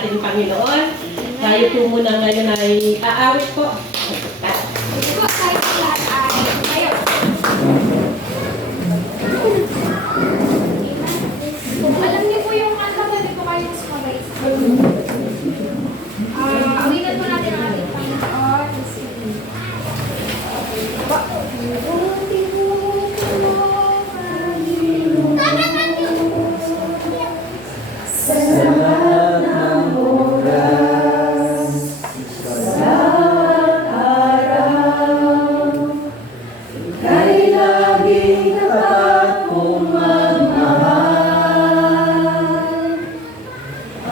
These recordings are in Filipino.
ating Panginoon. Tayo po muna ngayon ay aawit po. Ito po, kahit lahat ay kayo. Alam niyo po yung kanta, pwede po kayo sumabay. Awitan po natin ang ating Panginoon. Salamat ng oras, sa araw, ika'y laging tapat kong magmahal.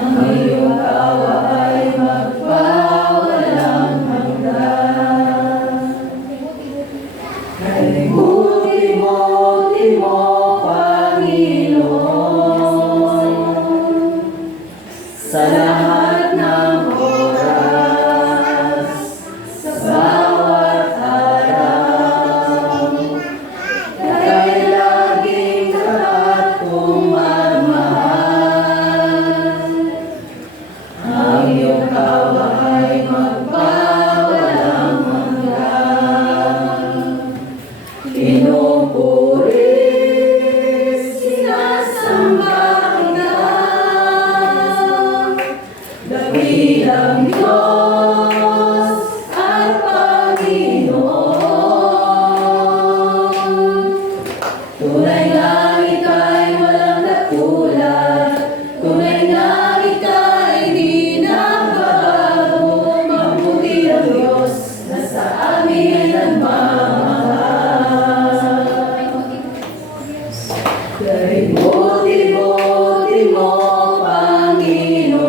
Ang iyong tawa ay magpawalang hanggan. Kay buti mo, Panginoon, sa lahat ng oras, sa bawat araw, ika'y laging tapat kong magmahal. Ang iyong tawa ay magpawalang hanggan. Pinupuri, sinasamba kita, dakilang Diyos at Panginoon. Tunay nga ika'y walang katulad, tunay nga ika'y di nagbabago. Mabuti ang Diyos na sa amin ay nagmamahal. Kay buti mo, Panginoon,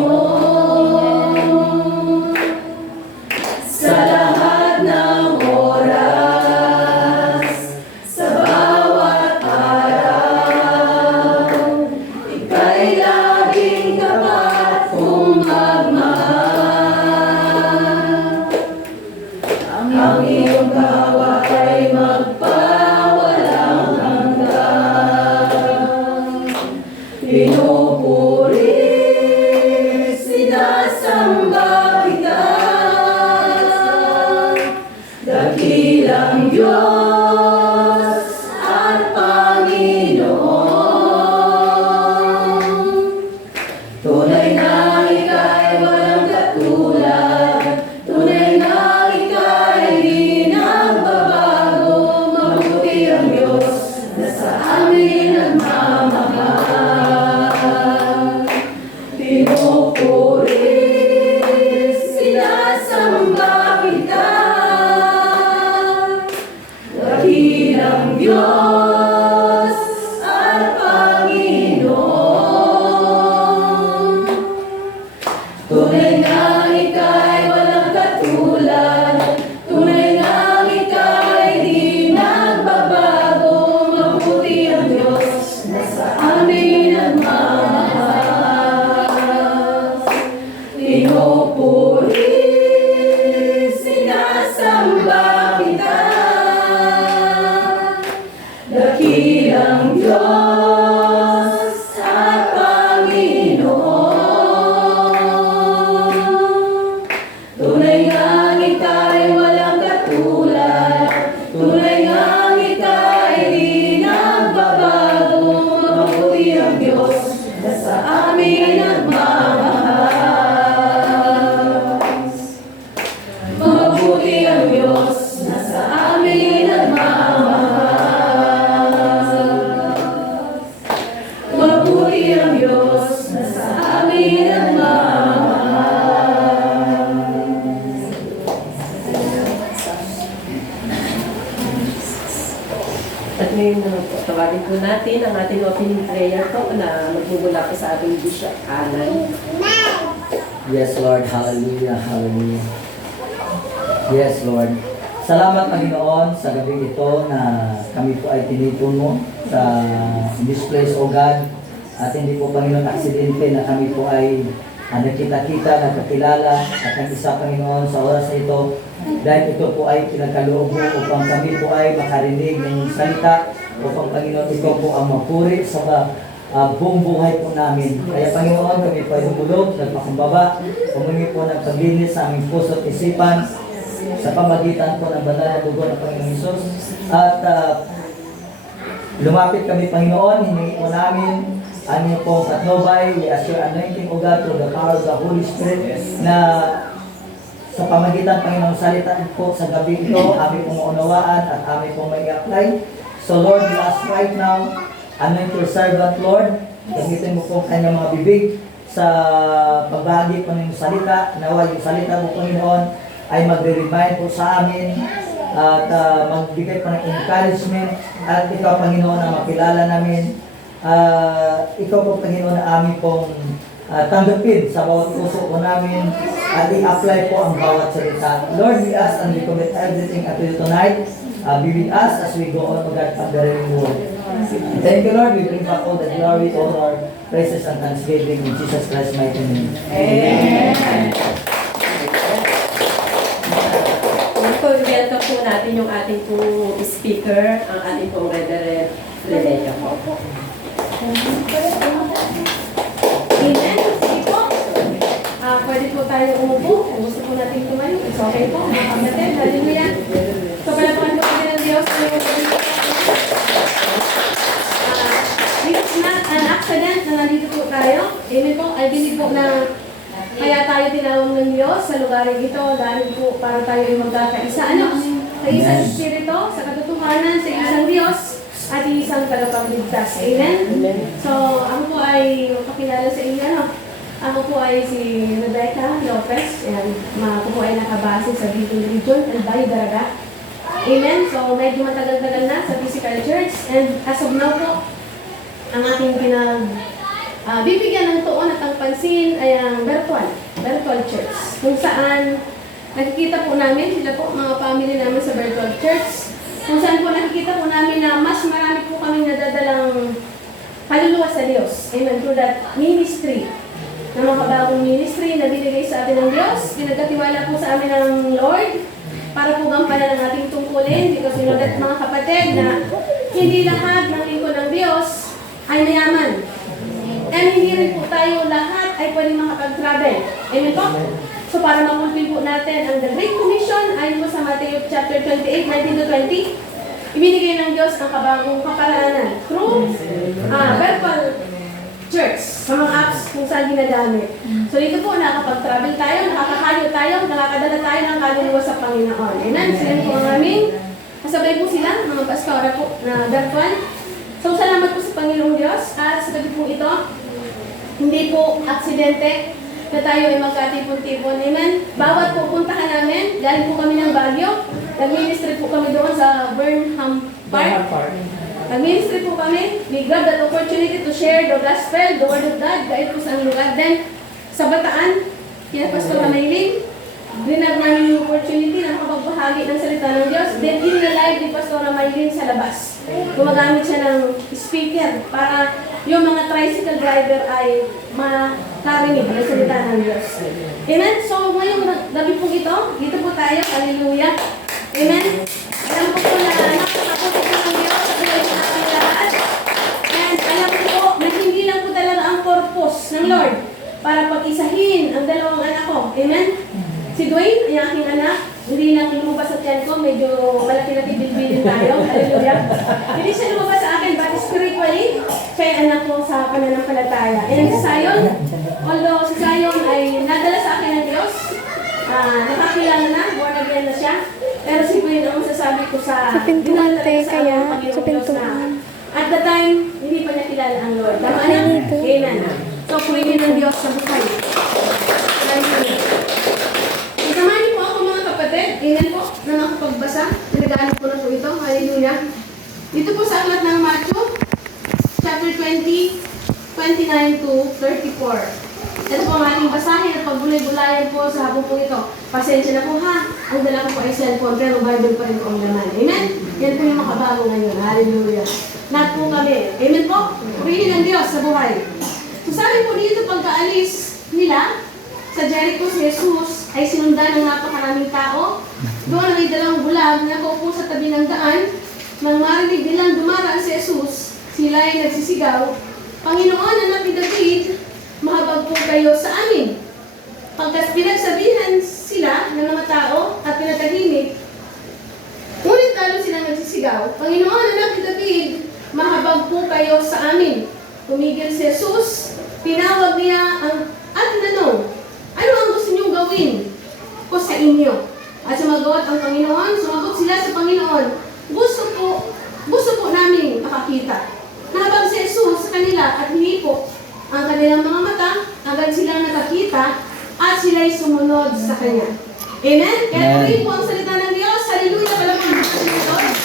sa lahat ng oras, sa bawat araw, ika'y laging tapat kong magmahal. Ang iyong tawa ay magpawalang hanggan. Pinupuri, sinasamba kita, dakilang Diyos at Panginoon. Tunay na ika'y walang katulad, tunay na ika'y di nagbabago. Mabuti ang Diyos na sa amin nagmamahal. Pinupuri, sinasamba kita, dakilang Diyos at Panginoon. Tunay nga ika'y walang katulad, tunay nga ika'y di nagbabago. Mabuti ang Diyos na sa amin nagmamahal. Pinupuri, sinasamba kita, dakilang Diyos at Panginoon. Tunay nga ika'y walang katulad, tunay nga ika'y di nagbabago. Mabuti ang Diyos na sa amin nagmamahal. Mabuti ang Diyos na sa amin nagmamahal. Mabuti ang Diyos na sa amin nagmamahal. At ngayon naman po, tawagin po natin ang ating opening prayer po na magmumula po sa ating Bishop Alan. Yes, Lord. Hallelujah. Hallelujah. Yes, Lord. Salamat, Panginoon, sa gabi ito na kami po ay tinipon mo sa this place, O God. At hindi po, Panginoon, aksidente na kami po ay nakita-kita, nakakilala at ang isa, Panginoon, sa oras na ito. Dahil ito po ay pinagkaloob mo upang kami po ay makarinig ng salita, upang, Panginoon, ito po ang mapuri sa buong buhay po namin. Kaya Panginoon, kami po ay lumulog, nagpakumbaba, humingi po ng paglinis sa aming puso at isipan sa pamagitan po ng banal na dugo ng Panginoong Hesus. At lumapit kami, Panginoon, hiningi po namin ang inyo pong patnubay. We ask your anointing, O God, through the power of the Holy Spirit, na sa pamagitan, Panginoong, salita po sa gabi ito, aming pong maunawaan at aming pong may apply. So Lord, we ask right now, anoint your servant, Lord. Gamitin mo po kanyang mga bibig sa pagbahagi po ng salita. Nawa yung salita mo, Panginoon, ay magre-remind po sa amin at magbigay po ng encouragement. At ikaw, Panginoon, ang makilala namin. Ikaw po, Panginoon, na aming pong tanggapin sa bawat puso po namin at i-apply po ang bawat salita. Lord, we ask and we commit everything unto you tonight. Be with us as we go on to God of the living word. Thank you, Lord. We bring back all the glory, all our praises and thanksgiving in Jesus Christ's mighty name. Amen. Welcome po natin yung ating pong speaker, ang ating pong Reverend Rebecca po. Amen. Sige po. Pwede po tayo umupo. Kung gusto po natin tumayo, it's okay po. Mga kapatid, hallelujah. So, palapakan po kami ng Diyos. It's not an accident na nandito po tayo. Amen po. I believe po na kaya tayo tinawag ng Diyos sa lugar ito dahil po para tayo ay magkakaisa. Sa isang Espiritu, sa katotohanan, sa isang Diyos, at isang tagapagligtas. Amen? So, ako po ay pakilala sa inyo. Ako po ay si Rebecca Lopez. Ayan, ako po ay nakabase sa Bicol Region and Valle Daraga. Amen? So, medyo matagal-tagal na sa physical church. And as of now po, ang aking bibigyan ng tuon at ang pansin ay ang virtual church. Kung saan nakikita po namin, sila po, mga family namin sa virtual church. Kung saan po nakikita po namin na mas marami po kami nadadalang kaluluwa sa Diyos. Amen. Through that ministry, na mga bagong ministry na binigay sa atin ng Diyos, pinagkatiwala po sa amin ng Lord para po gampanan ang ating tungkulin. Because you know that, mga kapatid, na hindi lahat ng lingkod ng Diyos ay mayaman. And hindi rin po tayo lahat ay pwedeng makapag-travel. Amen po? So para ma-fulfill po natin ang The Great Commission, ayon po sa Matthew chapter 28, 19-20, ibinigay ng Diyos ang kabagong kaparaanan through virtual church, sa mga apps kung saan ginagamit. So dito po, nakapag-travel tayo, nakakakayo tayo, nakakadala tayo ng kaluluwa sa Panginoon. Amen? Sila po ang aming, kasabay po sila, mga pastora po na virtual. So salamat po sa Panginoong Diyos at sa gabi po ito, hindi po aksidente na tayo ay magkatipon-tipon. Amen? Bawat pupuntahan namin, galing po kami ng Baguio, nag-ministry po kami doon sa Burnham Park. Nag-ministry po kami, we got that opportunity to share the gospel, the word of God, kahit po sa lugar. Then, sa Bataan, kaya Pastor Mayling, rinag namin yung opportunity na makapagbahagi ng salita ng Diyos. Then, in the live ni Pastor Mayling sa labas. Gumagamit siya ng speaker para yung mga tricycle driver ay makarinig ng salita ng Diyos. Amen? So, ngayong gabi po dito po tayo, hallelujah. Amen? Alam ko po na nakakaputi po ng Diyos sa buhay sa ating lahat. And alam ko po na hindi lang po talaga ang purpose ng Lord para pag-isahin ang dalawang anak ko. Amen? Si Dwayne, ay aking anak, hindi lang lumabas sa tiyan ko, medyo malaki-laki bilbilin tayo. Hallelujah. Hindi siya lumabas sa akin, but spiritually, siya ay anak ko sa pananampalataya. And si Zion, although si Zion ay nadala sa akin ng Diyos, nakakilala na, born again na siya. Pero si Dwayne, ang masasabi ko sa pintuan te, sa kaya Panginoong sa Diyos na, pintuan. at the time, hindi pa niya kilala ang Lord. Tama na? Amen. So, purihin ng Diyos sa buhay. Hallelujah. Isamahan niyo po ako mga kapatid. Amen po, na nakapagbasa. Nagagamit ko na po ito. Hallelujah. Dito po sa aklat ng Matthew, chapter 20, 29 to 34. Ito po ang ating basahin at pagbulay-bulayan po sa hapon po ito. Pasensya na po ha. Ang dala ko po ay cellphone, pero Bible pa rin po ang laman. Amen? Yan po yung makabago ngayon. Hallelujah. Lahat po kami. Amen po? Purihin ng Diyos sa buhay. So sabi po dito, pagkaalis nila sa Jericho, si Jesus ay sinundan ng napakaraming tao. Doon ay dalang bulag na nakaupo sa tabi ng daan. Nang marinig nilang dumaraan si Jesus, sila ay nagsisigaw, Panginoon, anak ni David, mahabag po kayo sa amin. Pagkat pinagsabihan sila ng mga tao at pinatahimik, ngunit lalo silang nagsisigaw, Panginoon, anak ni David, mahabag po kayo sa amin. Tumigil si Jesus, tinawag niya at tinanong, ano ang gusto niyong gawin ko sa inyo? At sumagot ang Panginoon, sumagot sila sa Panginoon, gusto po namin makakita. Nahabag si Jesus sa kanila at hinipo ang kanilang mga mata, agad silang nakakita at sila'y sumunod sa Kanya. Amen? Kaya tuloy po ang salita ng Diyos. Hallelujah! Palapag po sa Diyos. Amen?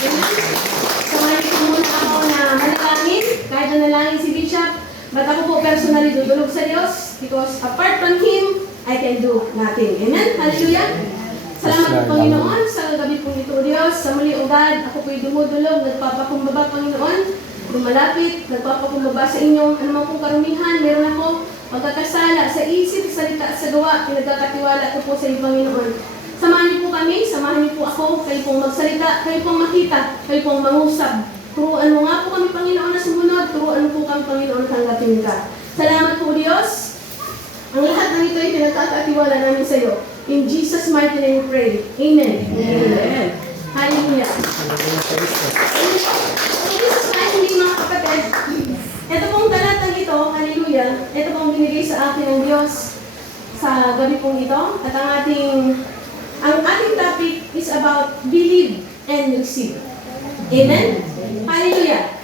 Samahin ko muna ako na manalangin. Kahit nanalangin si Bishop, ba't ako po personally dudulog sa Diyos? Because apart from Him, I can do nothing. Amen? Hallelujah! Salamat po, Panginoon, sa gabi po ito, Diyos. Sa muli, O God, ako po'y dumudulog, nagpapakumbaba, Panginoon. Lumalapit, nagpapakumbaba sa inyong anumang pong karumihan. Meron ako pagkakasala sa isip, salita at sa gawa. Pinagkakatiwala ko po sa iyo, Panginoon. Samahan niyo po kami, samahan niyo po ako. Kayo pong magsalita, kayo pong makita, kayo pong mangusap. Turuan mo nga po kami, Panginoon, na sumunod. Turuan mo po kami, Panginoon, tanggapin ka. Salamat po, Diyos. Ang lahat ng ito ay pinagkakatiwala namin sa iyo. In Jesus' mighty name we pray. Amen. Amen. Hallelujah. Hindi mga kapatid, ito pong talatang ito, hallelujah, ito pong binigay sa akin ng Diyos sa gabi pong ito. At ang ating topic is about believe and receive. Amen? Hallelujah.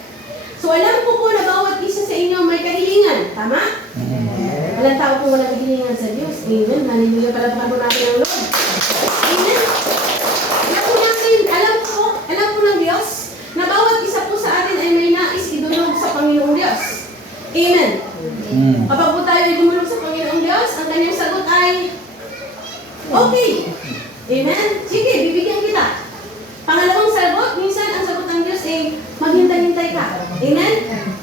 So alam ko po na bawat isa sa inyo may kahilingan. Tama? Walang tao kung walang kahilingan sa Diyos. Amen? Hallelujah. Palapakan po natin ang Lord. Amen? Alam po ng Diyos na bawat isa po sa atin ay may nais idulog sa Panginoong Diyos. Amen. Kapag po tayo ay dumulog sa Panginoong Diyos, ang kanyang sagot ay, okay. Amen? Sige, bibigyan kita. Pangalawang sagot, minsan ang sagot ng Diyos ay, maghintay-hintay ka. Amen?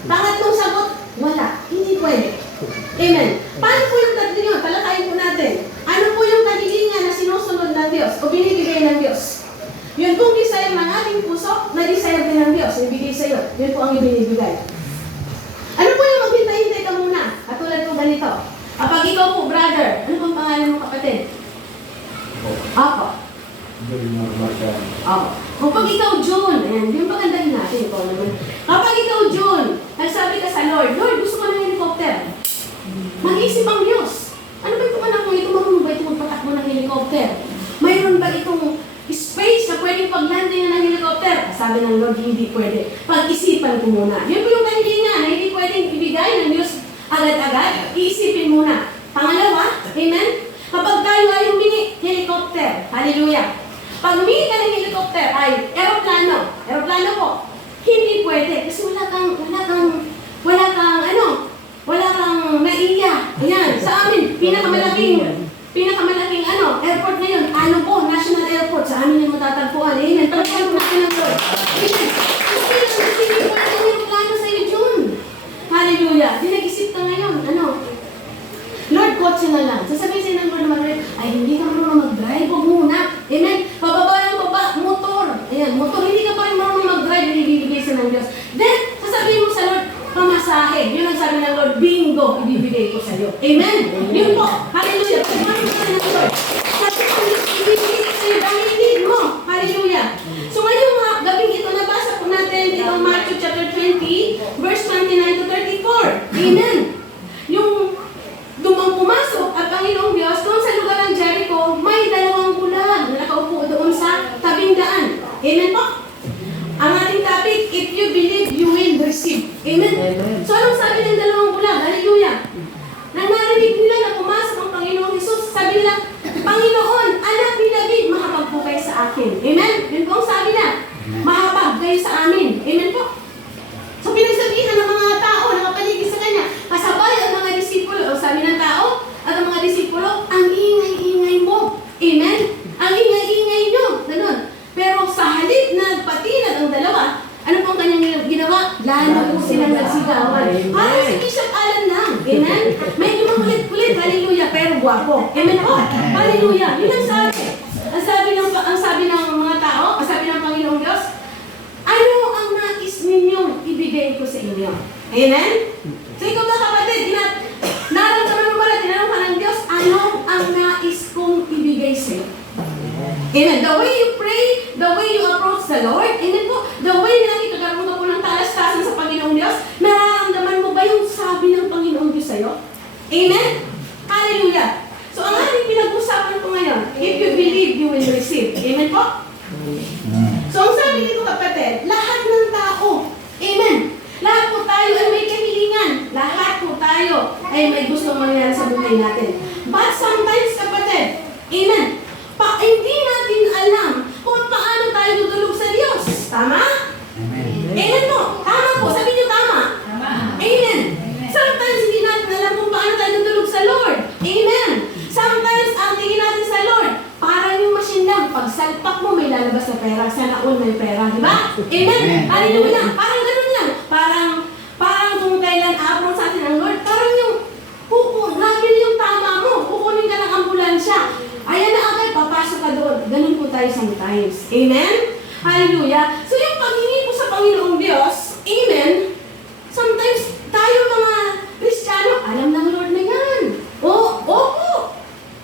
Pangatlong sagot, wala. Hindi pwede. Amen. Paano po yung tatlo yun? Talakayin po natin. Ano po yung kahilingan na sinusunod ng Diyos o binibigay ng Diyos? Yun pong desire ng ating puso, na-desire din ng Diyos, ibigay sa iyo. Yun po ang ibinibigay. Ano po yung maghintay-hintay ka muna? Katulad po ganito. Kapag ikaw po, brother, ano pong pangalan mo, kapatid? Ako. Ako. Kapag ikaw, June, ayan, yung pagandahin natin ito naman. Kapag ikaw, June, nagsabi ka sa Lord, Lord, gusto ko ng helicopter. Mag-isip ang Diyos. Ano ba ito anak mo? Ito marunong ba ito magpatakbo ng helicopter? Mayroon ba itong space na pwedeng paglanding ng helicopter? Sabi ng Lord, hindi pwede. Pag-isipan ko muna. Yun po yung kahilingan na hindi pwedeng ibigay ng Diyos agad-agad. Iisipin muna. Pangalawa, amen? Kapag tayo ay humingi, helicopter. Hallelujah. Pag humingi ka ng helicopter ay aeroplano. Aeroplano po. Hindi pwede. Kasi wala kang maiya. Ayan, sa amin, pinakamalaking airport ngayon, National Airport, sa amin yung matatagpuan. Amen. Pagkakalap natin ng Lord. Amen. Kasi lang, hindi pwede yung aeroplano sa iyo, June. Hallelujah. Di nag-isip ka ngayon, Lord, kotse na lang. Sasabihin sa'yo ng Lord naman, ay, hindi ka marunong mag-drive, huwag muna. Amen. Pababa yung motor. Ayan, motor, hindi ka pa rin marunong mag-drive, ibibigay sa ng Diyos. Then, sasabihin mo sa Lord, pamasahe. Yun ang sabi ng Lord, bingo, ibibigay ko sa iyo. Amen? Yun po. Hallelujah. Pagmahal ko ng Lord. Sabi ko, ibibigay ko sa iyo, dahil need mo. Hallelujah. So ngayong gabing ito, nabasa po natin itong Matthew chapter 20, verse 29 to 34. Amen? Yung dumang pumasok at Panginoong Diyos, doon sa lugar ng Jericho, may dalawang bulag na nakaupo doon sa tabing daan. Amen po? Ang ating topic, if you believe, you will receive. Amen? Amen. So anong sabi ng dalawang bulag? Hallelujah. Nang narinig nila na pumasok ang Panginoong Jesus, sabi nila, Panginoon, anak ni David, mahabag po kayo sa akin. Amen? Yun po ang sabi na, mahabag kayo sa amin. Amen po? So pinagsabihan ng mga tao na kapaligid sa kanya, kasabay ang mga disipulo, o sabi ng tao, at ang mga disipulo, ang ingay-ingay mo. Amen? Ang ingay-ingay nyo. Ganun. Pero sa halip na patinag ang dalawa, ano pong kanyang ginawa? Lalo po silang nagsigawan. Parang si Bishop Alan lang. Amen? May kulit-kulit. Hallelujah. Pero guwapo. Amen po? Hallelujah. Yun ang sabi. Ang sabi ng mga tao, ang sabi ng Panginoong Diyos, ano ang nais ninyong ibigay ko sa inyo? Amen? So ano ang nais kong ibigay sa'yo. Amen. The way you pray, the way you approach the Lord, amen po, the way na nakikagaroon ka po ng talastasan sa Panginoong Diyos, nararamdaman mo ba yung sabi ng Panginoong Diyos sa'yo? Amen? Hallelujah. So, ang ating pinag-usapan po ngayon, if you believe, you will receive. Amen po? So, ang sabi dito kapatid, lahat ng tao, amen, lahat po tayo ay may kahilingan. Lahat po tayo ay may gustong mangyari sa buhay natin. But sometimes kapatid, amen, hindi natin alam kung paano tayo tutulog sa Diyos. Tama? Amen po. Tama po. Sabi niyo tama. Amen. Sometimes hindi natin alam kung paano tayo tutulog sa Lord. Amen. Sometimes ang tingin natin sa Lord, parang yung machine lang. Pag salpak mo, may lalabas na pera. Sana all may pera. Di ba? Amen. Hallelujah. Parang ganun lang. Parang kung kailan approach sa atin ang Lord, parang yung nabili yung tama mo. Kukunin ka ng ambulansya. Ayan na agad, papasok ka doon. Ganun po tayo sometimes. Amen? Hallelujah. So yung paghingi po sa Panginoong Diyos, amen, sometimes tayo mga Kristiyano, alam ng Lord na yan. Opo.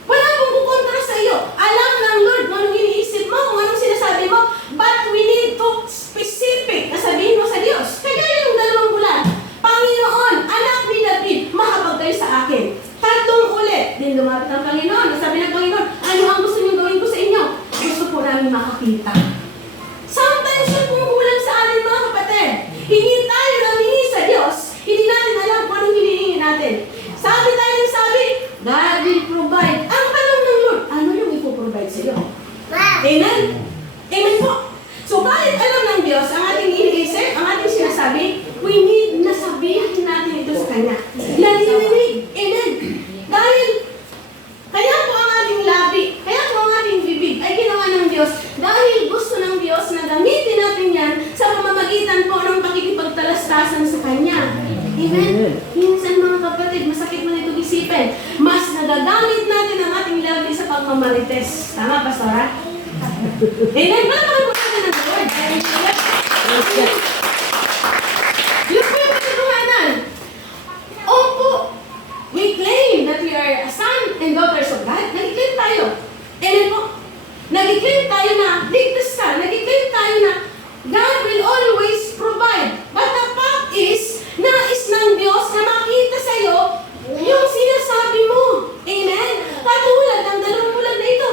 Wala pong kukontra sa iyo. Alam ng Lord kung anong iniisip mo, kung anong sinasabi mo, but we need to specific na sabihin mo sa Diyos. Kaya yung dalawang bulan, Panginoon, anak ni David, mahabag kayo sa akin. Tatlong ulit, din lumapit ang Panginoon. Sabi ng Panginoon, ano ang gusto niyo gawin ko sa inyo? Gusto po namin makakita. Sometimes yung kumukulang sa atin mga kapatid. Hindi tayo nanghingi sa Diyos. Hindi natin alam kung anong hinihingi natin. Sabi tayo ng sabi, God will provide. Ang tanong ng Lord, ano yung ipoprovide sa iyo? Amen? Amen po. So kahit alam ng Diyos, ang ating iniisip, ang ating sinasabi, we need na sabihin natin ito sa Kanya. Narinig. Amen. Dahil, kaya po ang ating labi, kaya po ang ating bibig ay ginawa ng Diyos dahil gusto ng Diyos na gamitin natin yan sa pamamagitan po ng pakikipagtalastasan sa Kanya. Amen? Minsan mga kapatid, masakit mo nito isipin. Mas nagagamit natin ang ating labi sa pagmamarites. Tama, Pastora? Amen? Palamahan po natin ng Lord. Yun po yung katotohanan. Opo, we claim that we are a son and daughters of God. Nag-claim tayo. Amen po? Nag-claim tayo na ligtas ka. Nag-claim tayo na God will always provide. But the fact is, nais ng Diyos na makita sa'yo yung sinasabi mo. Amen? Katulad ng dalawang bulan na ito.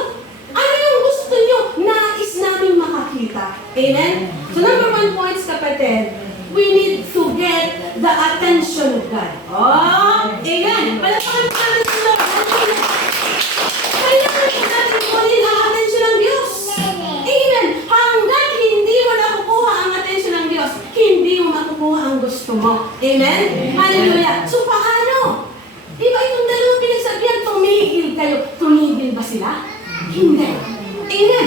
Ano yung gusto nyo? Nais namin makakita. Amen? So number 1 points, kapatid, we need to get the attention of God. Oh, amen. Palapakan po natin sa Lord. Kailangan po natin kunin ang attention ng Diyos. Amen. Hanggat hindi mo nakukuha ang attention ng Diyos, hindi mo makukuha ang gusto mo. Amen? Hallelujah. So paano? Diba itong dalawang pinagsabihan, tumigil kayo. Tumigil ba sila? Hindi. Amen.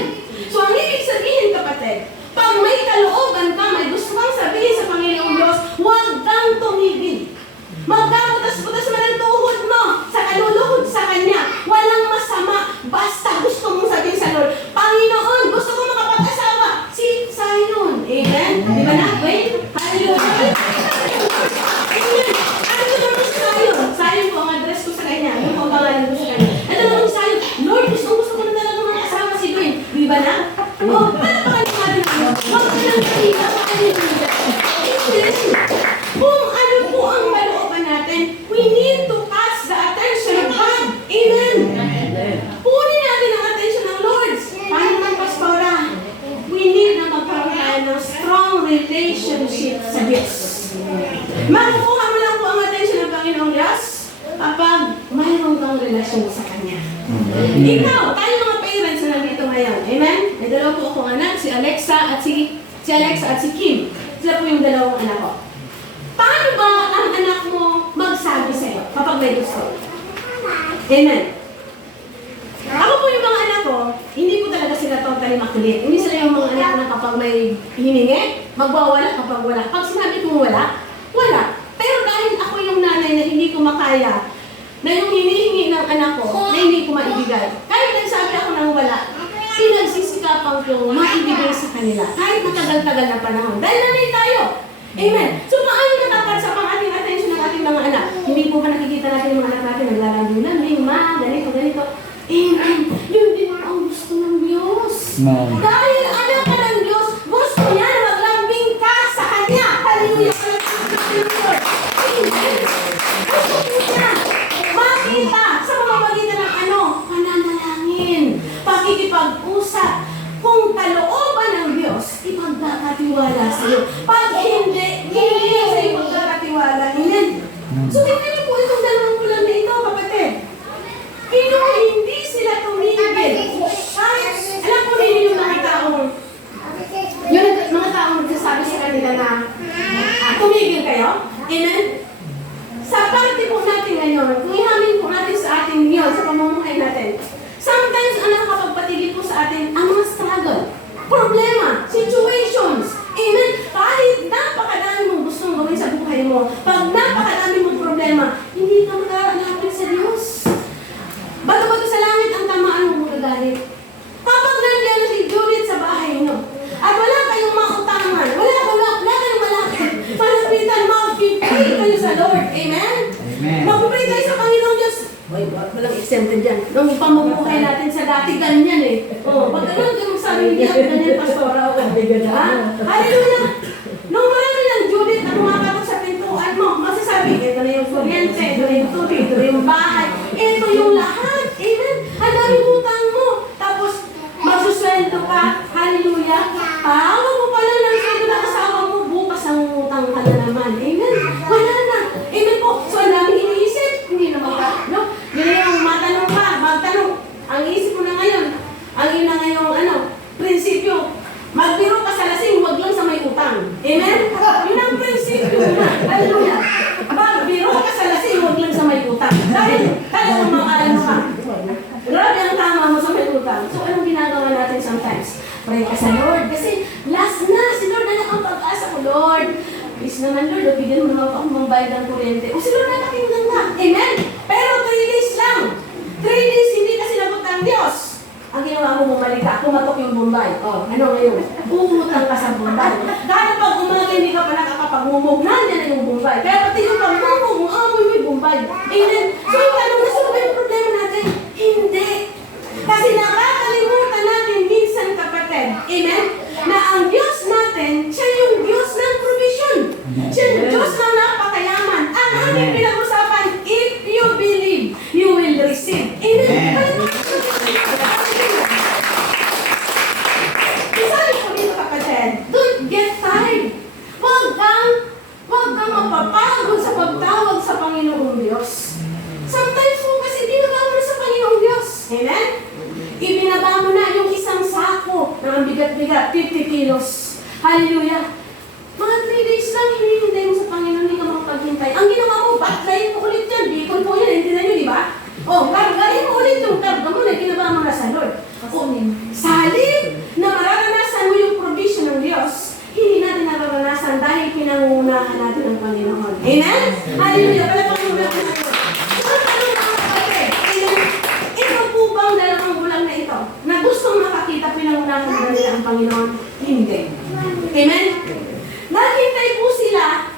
So ang ibig sabihin, kapatid, pag may kalooban ka, may gusto kang sabihin sa Panginoong Diyos, huwag kang tumigil. Magkabutas-butas man ang tuhod mo sa kaluluhod sa Kanya. Walang masama. Basta gusto mong sabihin sa Lord, Panginoon, gusto ko makapag-asawa. Si Zion. Amen? Di ba na? Wait. Hallelujah. Amen. Ano ko naman si Zion? Zion po ang address ko sa Kanya. Ano po ang pangalan ko sa Kanya? Ano naman si Zion? Lord, gusto ko na talaga makasama si Dwayne. Di ba na? Oh, palapakan natin ang Diyos. Huwag ka lang nakita sa Hallelujah. Kung ano po ang malooban natin, we need to catch the attention of God. Amen. Punin natin ang attention ng Lord. Paano ng Pastora? We need na magkaroon tayo ng strong relationship sa Diyos. Makukuha mo lang po ang attention ng Panginoong Diyos kapag mayroon kang relasyon sa Kanya. Ikaw, tayo mga parents na nandito ngayon. Amen? May dalawa po akong anak, si Alexa at si Kim. Sila po yung dalawang anak ko. Paano ba ang anak mo magsabi sa'yo kapag may gusto? Amen. Ako po yung mga anak ko, hindi po talaga sila totally makulit. Hindi sila yung mga anak na kapag may hiningi, magwawala kapag wala. Pag sinabi kong wala, wala. Pero dahil ako yung nanay na hindi ko makaya, na yung hinihingi ng anak ko, na hindi ko maibigay. Kahit nagsabi ako ng wala, pinagsisikapan ko maibigay sa kanila. Kahit matagal-tagal na panahon. Dahil nanay tayo. Amen. So, paano natatanggap ang ating attention ng ating mga anak. Hindi po ba nakikita natin yung mga anak natin naglalambing-lambing, ma, ganito, ganito. Amen. Yun din ang gusto ng Diyos. Amen. Dahil anak ka ng Diyos, gusto niya na maglambing ka sa Kanya. Hallelujah. Amen. Gusto niya makita sa pamamagitan ng ano? Pananalangin. Pakikipag-usap. Kung kalooban ng Diyos, ipagkakatiwala sa iyo. Pag hindi sa ipagkakatiwala. Amen. So, tingnan niyo po itong dalawang bulan na ito, kapatid. Hindi sila tumigil. Kahit, alam po ninyo yung mga taong nagsasabi sa kanila na tumigil kayo. Amen? Sa parte po natin ngayon, kung ihamin po natin sa ating ngayon, sa pamumuhay natin, sometimes ang nakakapagpatigil po sa atin ang mga struggle, problema, situations. Amen? Kahit napakadami mong gustong gawin sa buhay mo, pag napakadami mong problema, hindi ka makalapit sa Diyos. Bato-bato sa langit ang tamaan mo magagalit. Kapag nandiyan na si Judith sa bahay niyo, at wala kayong mautangan, wala kayong malapit, malapitan, mag-pray kayo sa Lord. Amen? Amen. Mag-pray kayo sa Panginoon Diyos. Uy, walang exempted dyan. Nung pamumuhay natin sa dati, ganyan eh. Pag ano, yung sabi, hindi ako ganyan, pastora ako. Ha? Hallelujah! Nung marami ng Judith na kumakatok sa pintuan mo, masasabi, ito na yung kuryente, ito na yung tubig, ito na yung bahay, ito yung lahat. Amen? Ang daming utang mo. Tapos, magsusweldo ka. Hallelujah! Hawag mo pa lang ng sweldo ng asawa mo, bukas ang utang ka na naman. Amen? Wala na. Amen po. So, ang daming iniisip. Hindi naman ka. No? Yun yung matanong ka, magtanong. Ang isip mo na ngayon, ang yun na ngayong prinsipyo. Magbiro ka sa lasing, huwag lang sa may utang. Amen? Yun ang prinsipyo na. Hallelujah. Magbiro ka sa lasing, huwag lang sa may utang. Dahil talagang makaalam ka. Grabe ang tama mo sa may utang. So, anong ginagawa natin sometimes? Pray ka sa Lord. Kasi last na, si Lord na lang ang pag-asa ko, Lord. Please naman, Lord, bigyan mo naman ako magbayad ng kuryente. O, si Lord na nakinggan na. Amen? Pero 3 days lang. 3 days hindi ka sinagot ng Diyos. Ang ginawa mo, bumalik ka, kumatok yung Bombay. O, ano ngayon? Umutang ka sa Bombay. Kahit pag umaga hindi ka pa nakakapag-mumog, nandiyan na yung Bombay. Kaya pati yung pag-mumog, amoy mo yung Bombay. Amen? So, yung tanong na, sino ba yung problema natin? Hindi. Kasi nakakalimutan natin minsan, kapatid. Amen? Na ang Diyos natin, siya yung Diyos ng provision. Siya yung Diyos na napakayaman. Ang aming pinag-usapan, if you believe, you will receive. Amen? Isabi ko dito, kapatid, don't get tired. Huwag kang mapapagod sa pagtawag sa Panginoong Diyos. Sometimes po kasi binaba mo na sa Panginoong Diyos. Amen? Ibinaba mo na yung isang sako na ang bigat-bigat, 50 kilos. Hallelujah. Mga 3 days lang, hinihintay mo sa Panginoon, hindi ka makapaghintay. Ang ginawa mo, baklayin mo ulit yan. Bicol po yan, hindi na nyo, di ba? O, kargahin mo ulit yung karga mo na ginaba mo na sa Lord. O, salib na mararanasan mo yung provision ng Diyos, hindi natin nararanasan dahil pinangunahan natin ang Panginoon. Amen? Hallelujah. Palapang muna ko sa Lord. Ito po bang dalawang bulan na ito na gustong makakita pinangunahan natin ang Panginoon? Hindi. Amen? Naghintay po sila,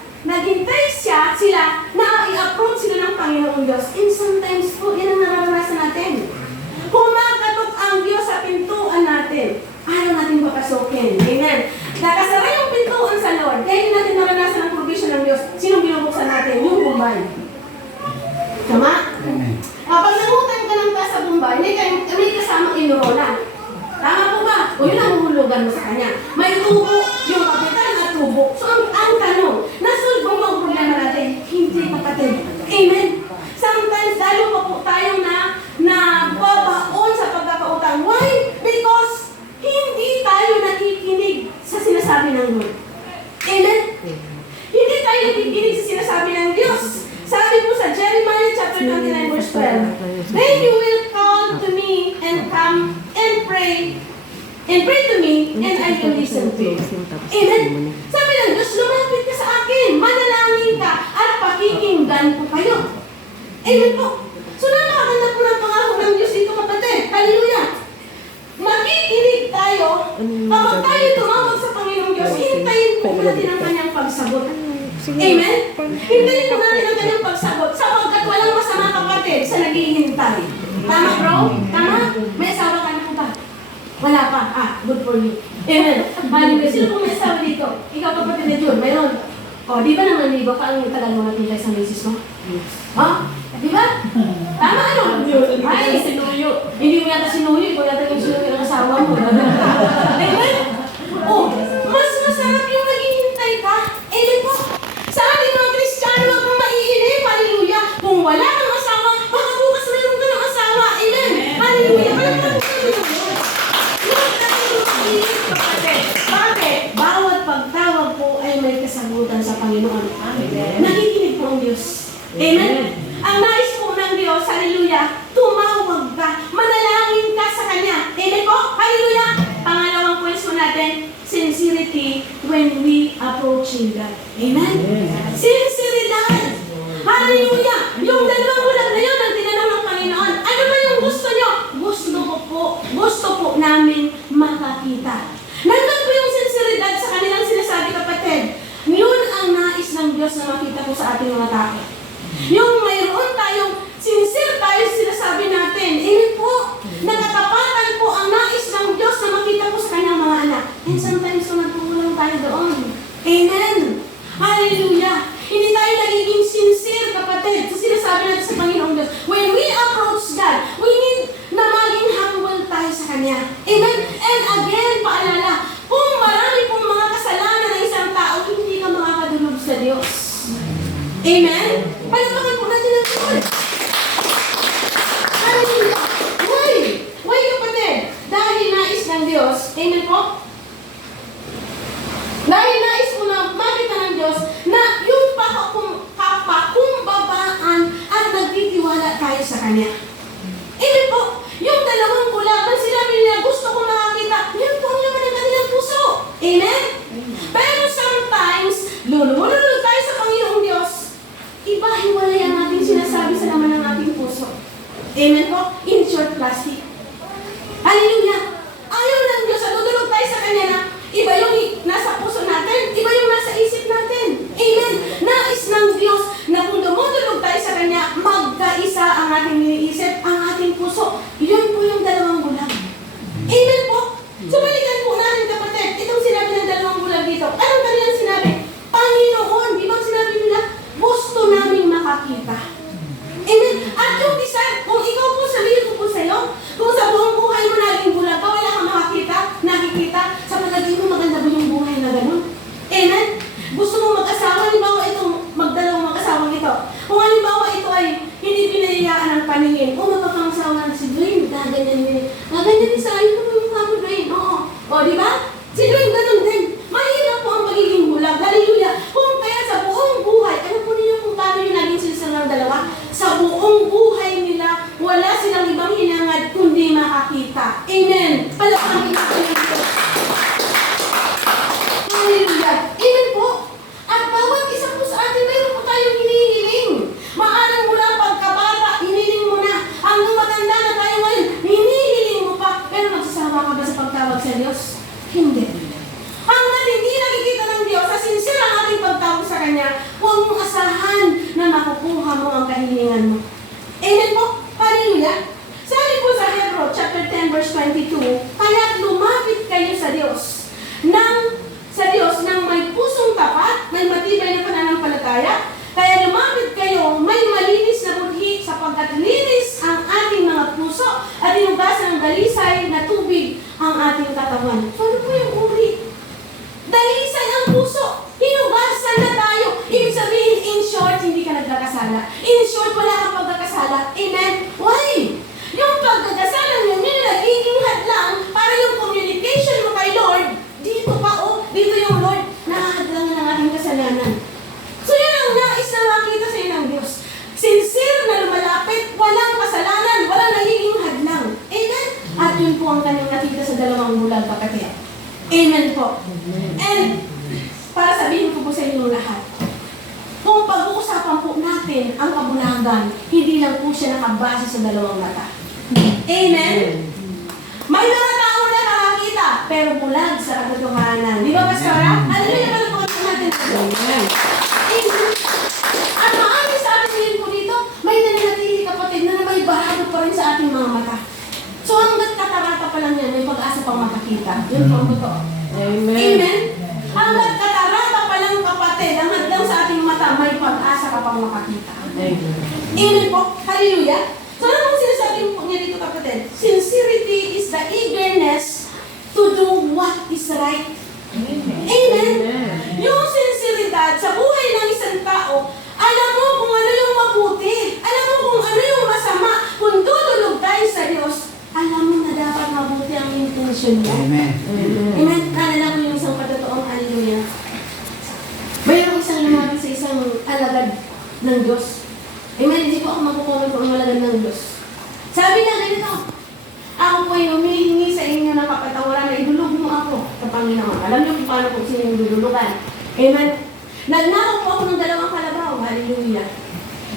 sila na i-approach sila ng Panginoong Diyos. And sometimes po, yan ang nararanasan natin. Kumakatok ang Diyos sa pintuan natin. Ayaw natin papasukin. Amen. Nakasara yung pintuan sa Lord. Kaya hindi natin naranasan ang provision ng Diyos. Sinong binubuksan natin? Yung Bombay. Tama? Kapag nangutang ka ng taas sa Bombay, may kasamang inurola. Tama po ba? O yun ang huhulugan mo sa kanya. May tubo, yung kapital at tubo. So ang tanong, nasolve mo ang problema natin? Hindi, kapatid. Amen. Sometimes, lalo pa po tayo na babaon sa pagkakautang. Why? Because hindi tayo nakikinig sa sinasabi ng Lord. Amen? Hindi tayo nakikinig sa sinasabi ng Diyos. Sabi po sa Jeremiah chapter 29 verse 12, then you will call to me and come and pray to me and I will listen to you. Amen? Sabi ng Diyos, lumapit ka sa akin, manalangin ka, at pakikinggan ko kayo. Amen po. So napakaganda po ng pangako ng Diyos dito, kapatid. Hallelujah. Makikinig tayo. Kapag tayo tumawag sa Panginoong Diyos, hintayin po natin ang kanyang pagsagot. Amen? Hintayin mo natin ang kanyang pagsagot sapagkat walang masama kapatid sa naghihintay. Tama bro? Tama? May asawa ka na po ba? Wala pa. Good for you. Amen. Hallelujah. Sino pong may asawa dito? Ikaw kapatid na Jun, mayroon. Di ba naman, di ba? Paano yung tagal mo natin sa misis mo? Di ba? Tama ano? Ay, sinuyo. Hindi mo yata sinuyo. Ikaw yata yung sinuyo ng asawa mo. Amen? Mas masarap yung naghihintay ka. Amen po. Sa ating mga Kristiyano, huwag kang maiinip. Hallelujah. Kung wala kang asawa, baka bukas mayroon ka ng asawa. Amen. Hallelujah. Bakit? Bawat pagtawag po ay may kasagutan sa Panginoon. Nakikinig po ang Diyos. Amen. Ang nais po ng Diyos, hallelujah, tumawag ka, manalangin ka sa Kanya. Amen po? Hallelujah. Pangalawang point po natin, sincerity when we approaching God. Amen? Sinceridad. Hallelujah. Yung dalawang bulan na yun, ang tinanong ng Panginoon, ano ba yung gusto nyo? Gusto po namin makakita. Nandun po yung sinceridad sa kanilang sinasabi, kapatid. Yun ang nais ng Diyos na makita po sa ating mga tao. Yung mayroon tayong sincere tayo sinasabi natin. Amen po. Nakatapatan po ang nais ng Diyos na makita po sa kanyang mga anak. And sometimes so nagkukulang tayo doon. Amen. Hallelujah. Hindi tayo nagiging sincere, kapatid, sa sinasabi natin sa Panginoong Diyos. When we approach God, we need na maging humble tayo sa Kanya. Amen. And again, paalala, kung marami pong mga kasalanan ng isang tao, hindi ka makakadulog sa Diyos. Amen? Palagpakan po natin ang Lord. Hallelujah. Why kapatid? Dahil nais ng Diyos. Amen po? Dahil nais mo na makita ng Diyos na yung kapakumbabaan at nagtitiwala tayo sa Kanya. Amen po? Yung dalawang kulaban, sinabi nila, gusto ko makakita. Yan po ang laman ng kanilang puso. Amen? Pero sometimes, lulululog tayo sa Panginoong Diyos. Iba, hiwalay ang ating sinasabi sa laman ng ating puso. Amen po? In short, plastic. Hallelujah! Ayaw ng Diyos, dudulog tayo sa Kanya na iba yung nasa puso natin, iba yung nasa isip natin. Amen! Nais ng Diyos na kung dumudulog tayo sa Kanya, magkaisa ang ating iniisip, ang ating puso. Yun po yung dalawang bulag. Amen po? So, balikan po natin, kapatid, itong sinabi ng dalawang bulag dito. Anong kanilang sinabi? Panginoon, di ba sinabi nila? Gusto naming makakita. Amen? At yung desire, kung ikaw po sabihin ko po sa'yo, kung sa buong buhay mo naging bulag ka, wala kang nakikita, sa palagay mo maganda ba yung buhay na gano'n? Amen? Gusto mo mag-asawa, halimbawa itong magdalawang mag-asawang ito. Kung halimbawa ito ay hindi pinahiyaan ng paningin, magpapangasawa na si Dwayne, gaganyan din sa akin, ano yung kamo Dwayne? Oo. Di ba? Si Dwayne ganun din. Mahirap po ang magiging bulag. Hallelujah. Kung kaya sa buong buhay, ano po ninyo kung paano yung naging sila ng dalawa? Sa buong buhay nila, wala silang ibang hinangad kundi makakita. Amen. Palakpakan natin ng Diyos. Hallelujah. Amen po. At bawat isa po sa atin, mayroon po tayong hinihiling. Maaring mula pagkabata, hinihiling mo na. Hanggang matanda na tayo ngayon, hinihiling mo pa. Pero magsasawa ka ba sa pagtawag sa Diyos? Hindi. Hanggang hindi nakikita ng Diyos, sa sincere ang ating pagtawag sa Kanya, huwag mong asahan na makukuha mo ang kahilingan mo. Amen po? Hallelujah. Sabi po sa Hebrew, chapter 10, verse 22, kaya't lumapit kayo sa Diyos nang may pusong tapat, may matibay na pananampalataya, kaya lumapit kayo, may malinis na budhi sapagkat linis ang ating mga puso at inugasan ng dalisay na tubig ang ating katawan. So ano po yung uri? Dalisay ang puso. Hinugasan na tayo. Ibig sabihin, in short, hindi ka nagkakasala. In short, wala kang pagkakasala. Amen? Why? Yung pagkakasalan nyo, yun nagiging hadlang para yung communication mo kay Lord, dito pa dito yung Lord, nakahadlang ng ating kasalanan. So yun ang nais na makita sa inyo ng Diyos. Sincere na lumalapit, walang kasalanan, walang nagiging hadlang. Amen? At yun po ang kanyang nakita sa dalawang bulag, kapatid. Amen po. And, para sabihin ko po sa inyo lahat, kung pag-uusapan po natin ang kabulagan, hindi lang po siya nakabase sa dalawang mata. Amen? May mga tao na nakakita, pero bulag sa katotohanan. Di ba, Pastora? Hallelujah, palagpakan natin. Amen. pagmakakita. Yun po ang totoo. Amen? Hanggat katarata pa lang kapatid, hanggat lang sa ating mata, may pag-asa ka pang makakita. Amen po. Hallelujah. So ano pong sinasabi po niya dito kapatid? Sincerity is the eagerness to do what is right. Amen. Yung sinseridad sa buhay ng isang tao, alam mo kung ano yung mabuti. Alam mo kung ano yung masama. Kung tutulog tayo sa Diyos, alam mo na dapat mabuti ang intensyon niya. Amen. Amen. Naalala ko yung isang patotoong hallelujah. Mayroong isang lumapit sa isang alagad ng Diyos. Amen. Hindi po ako magkukulang kung ang alagad ng Diyos. Sabi niya ganito, ako po ay humihingi sa inyo ng kapatawaran na idulog mo ako sa Panginoon. Alam niyo kung paano po sino yung dudulugan. Amen. Nagnakaw po ako ng 2 kalabaw. Hallelujah.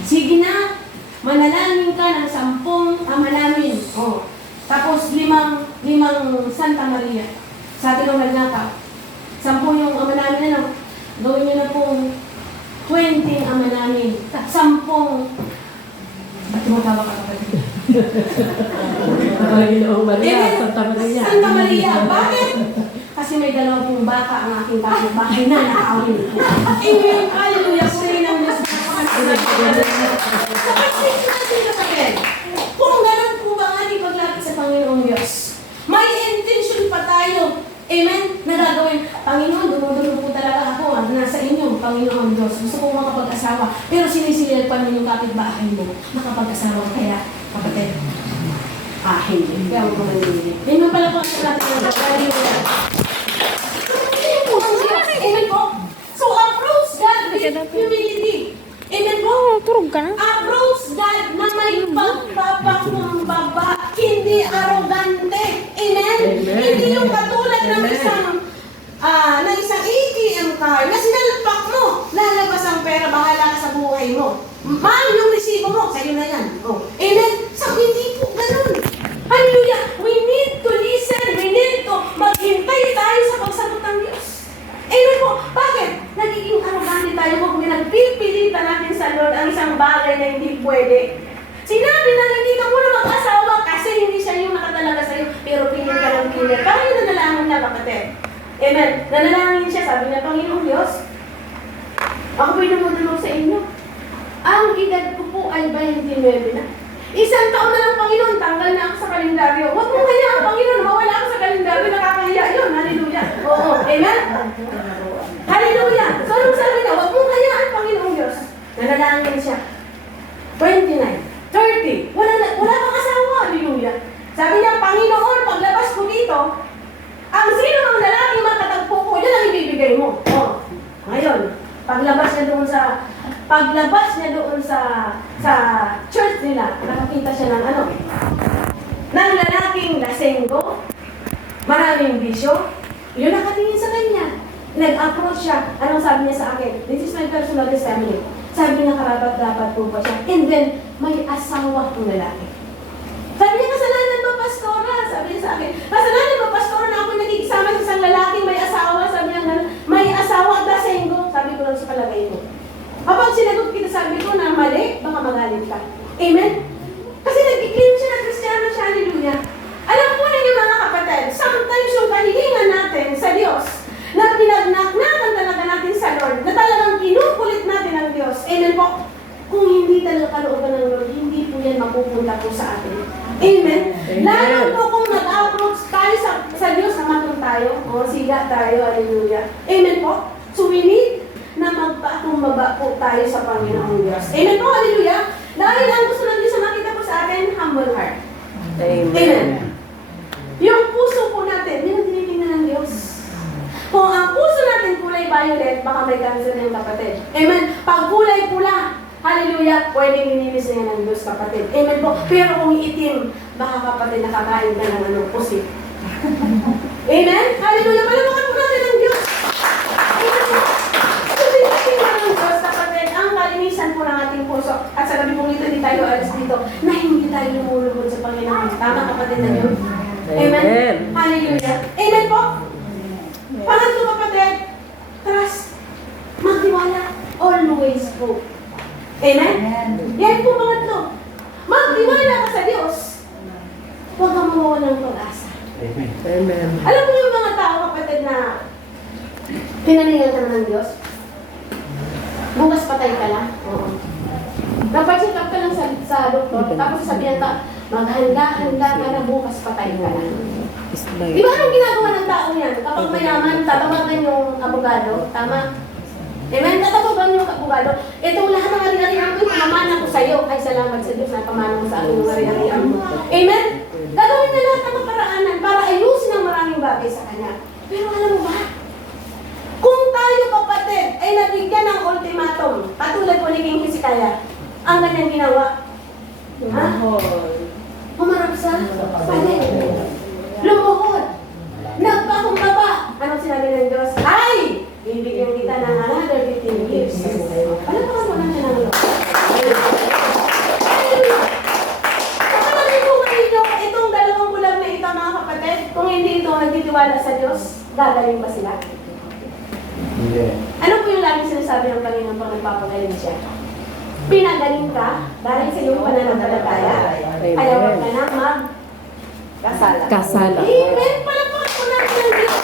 Sige na, manalangin ka ng 10 ama namin. Oh. Tapos 5 Santa Maria. Sabi ng nagnakaw. 10 yung ama namin, ano? Gawin niyo na pong 20 ama namin. 10. Ba't tumatawa ka kapatid? Maria, Santa Maria. Santa Maria. Bakit? Kasi may 2 bata ang aking kapitbahay na nakawin ko. Amen. Hallelujah. Puri ng Diyos. Sa pag-six natin kapatid, kung ganun po ba ang ating paglapit sa Panginoong Diyos, may intention pa tayo. Amen. Na gagawin. Panginoon, dumudulog po talaga ako. Nasa inyo, Panginoon Diyos. Gusto ko makapag-asawa. Pero sinisilip pa rin yung kapitbahay mo. Makapag-asawa kaya, kapatid. Hindi. Kaya ako manili. Amen pala po ang natin ng Hallelujah. Amen po. So approach God with humility. Amen po. Approach God na may pagpapakumbaba, hindi arrogante. Amen? Hindi yung katulad ng isang ATM card na sinalpak mo, lalabas ang pera, bahala ka sa buhay mo. Ma'am, yung resibo mo, sa'yo na yan. Oh. Amen? So, hindi po ganun. Hallelujah! We need to listen. We need to maghintay tayo sa pagsagot ng Diyos. Amen po. Bakit? Nagiging arrogante tayo kung pinagpipilitan natin sa Lord ang isang bagay na hindi pwede. Sinabi na hindi ka muna mag-asawa kasi hindi siya yung nakatalaga sa'yo, pero pilit ka ng pilit. Parang yung nanalangin na kapatid. Amen. Nanalangin siya, sabi niya, Panginoong Diyos, ako po'y namudulog sa inyo. Ang edad ko po ay 29 na. 1 taon na lang, Panginoon, tanggal na ako sa kalendaryo. Huwag mo hayaan, Panginoon, mawala ako sa kalendaryo, nakakahiya yun. Hallelujah. Oo, amen? Hallelujah. So, anong sabi niya? Huwag mo hayaan, Panginoong Diyos. Nanalangin siya. 29. 30. Wala pang asawa. Hallelujah. Sabi niya, Panginoon, paglabas ko dito, ang sino ang lalaking makatagpo ko, yun ang ibibigay mo. Oh. Ngayon, paglabas niya doon sa church nila, nakakita siya ng ng lalaking lasenggo, maraming bisyo, yun nakatingin sa kanya. Nag-approach siya. Anong sabi niya sa akin? This is my personal testimony. Sabi niya, karapat-dapat po pa siya. And then, may asawa kong lalaki. Sabi niya, kasalanan ba, Pastora? Sabi niya sa akin, kasalanan ba, Pastora, na ako nagkikisama sa isang lalaking may asawa? Sabi niya, may asawa at lasenggo. Sabi ko lang sa palagay mo. Kapag sinagot kita, sabi ko na mali, baka magalit ka. Amen? Kasi nag-claim siya na Kristiyano siya, hallelujah. Alam po ninyo mga kapatid, sometimes yung kahilingan natin sa Diyos, na pinagnaknakan talaga natin sa Lord, na talagang kinukulit natin ang Diyos. Amen po? Kung hindi talaga kalooban ng Lord, hindi po yan mapupunta po sa atin. Amen? Lalo po kung nag-approach tayo sa Diyos, namatong tayo, o siga tayo, hallelujah. Amen po? So we need na magpakumbaba po tayo sa Panginoong Diyos. Amen po, hallelujah. Dahil ang gusto ng Diyos na makita po sa atin, humble heart. Amen. Yung puso po natin, yun ang tinitingnan ng Diyos. Kung ang puso natin kulay violet, baka may cancer ng kapatid. Amen. Pag kulay pula, hallelujah, pwedeng ninilis na yan ng Diyos, kapatid. Amen po. Pero kung itim, baka kapatid nakakain ka ng pusit. Amen. Hallelujah. Palabakan po natin ng Diyos. Amen po. Tinitingnan ng Diyos, kapatid, ang kalinisan po ng ating puso. At sa gabi pong ito, hindi tayo alas dito, na hindi tayo lumulubod sa Panginoon. Tama, kapatid na yun? Amen. Hallelujah. Amen po. Pangatlo, kapatid, trust. Magtiwala. Always hope. Amen? Yan po pangatlo. Magtiwala ka sa Diyos. Huwag kang mawawalan ng pag-asa. Amen. Alam mo yung mga tao, kapatid, na pinaningan ka ng Diyos? Bukas patay ka lang. Oo. Napacheck up ka lang sa doktor, tapos sabihan ka, maghanda-handa ka na bukas patay ka lang. Di ba anong ginagawa ng tao yan? Kapag mayaman, tatawagan yung abogado. Tama? Amen? Tatawagan yung abogado. Itong lahat ng ari-arian ko, pamamana ko sa iyo. Ay, salamat sa Diyos na pamana mo sa akin ng ari-arian mo. Amen? Gagawin niya lahat ng kaparaanan para ayusin ang maraming bagay sa Kanya. Pero alam mo ba? Kung tayo, kapatid, ay nabigyan ng ultimatum, katulad po ni King Hezekiah, ang kanyang ginawa. Ha? Humarap sa panig. Lumuhod. Nagpakumbaba. Anong sinabi ng Diyos? Ay! Bibigyan kita ng another 15 years. Alam mo ka lang siya ng Lord. Hallelujah! Kapatid ko ninyo, itong dalawang bulag na ito, mga kapatid, kung hindi ito nagtitiwala sa Diyos, gagaling ba sila? Hindi. Ano po yung laging sinasabi ng Panginoon pag nagpapagaling siya? Pinagaling ka dahil sa iyong pananampalataya. Kaya wag ka na Kasala. Amen! Palapakan po natin ang Diyos.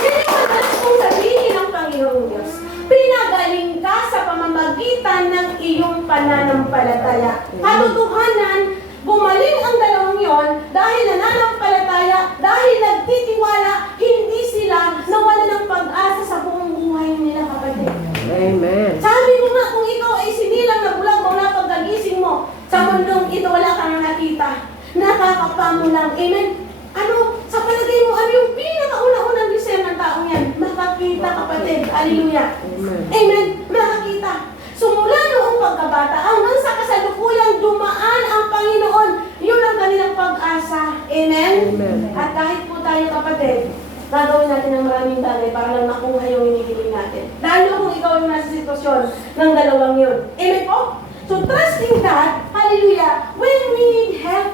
Yan yung madalas kong sabihin ng Panginoong Diyos. Pinagaling ka sa pamamagitan ng iyong pananampalataya. Katotohanan, gumaling ang dalawang yon dahil nananampalataya, dahil nagtitiwala, hindi sila nawala ng pag-asa sa buong buhay nila, kapatid. Amen. Sabi ko nga, kung ikaw ay sinilang na bulag mula pagkagising mo, sa mundong ito wala kang nakita. Nakakapa mo lang. Amen? Ano, sa palagay mo, ano yung pinakauna-unang desire ng taong yan? Makakita, kapatid. Hallelujah. Amen? Makakita. So mula noong pagkabata, hanggang sa kasalukuyang dumaan ang Panginoon, yun ang kanilang pag-asa. Amen? Amen. At kahit po tayo, kapatid, gagawin natin ang maraming bagay para lang makuha yung hinihiling natin. Lalo kung ikaw ay nasa sitwasyon ng dalawang yun. Amen po? So trusting God, hallelujah, when we need help,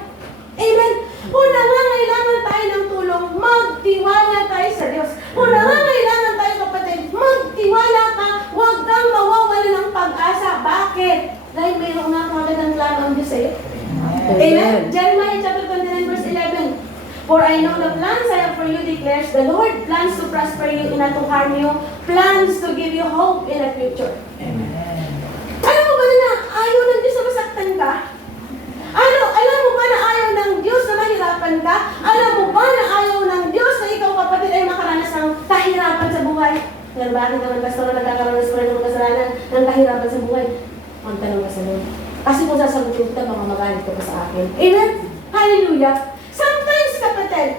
amen, kung nangangailangan tayo ng tulong, magtiwala tayo sa Diyos. Kung nangangailangan tayo, kapatid, magtiwala ka, huwag kang mawawala ng pag-asa. Bakit? Dahil mayroon nga magandang plano ang Diyos sa'yo. Amen? Jeremiah chapter 29 verse 11. For I know the plans I have for you, declares the Lord, plans to prosper you and not to harm you, plans to give you hope in the future. Alam mo ba na ayaw ng Diyos na masaktan ka? Alam mo ba na ayaw ng Diyos na mahirapan ka? Alam mo ba na ayaw ng Diyos na ikaw, kapatid, ay makaranas ng kahirapan sa buhay? Pero bakit naman, pastor, nagkakaranas pa rin ng kasalanan ng kahirapan sa buhay? Magtanong ka sa Lord. Kasi kung sasagutin kita, baka magalit ka pa sa akin. Amen? Hallelujah! Sometimes, kapatid,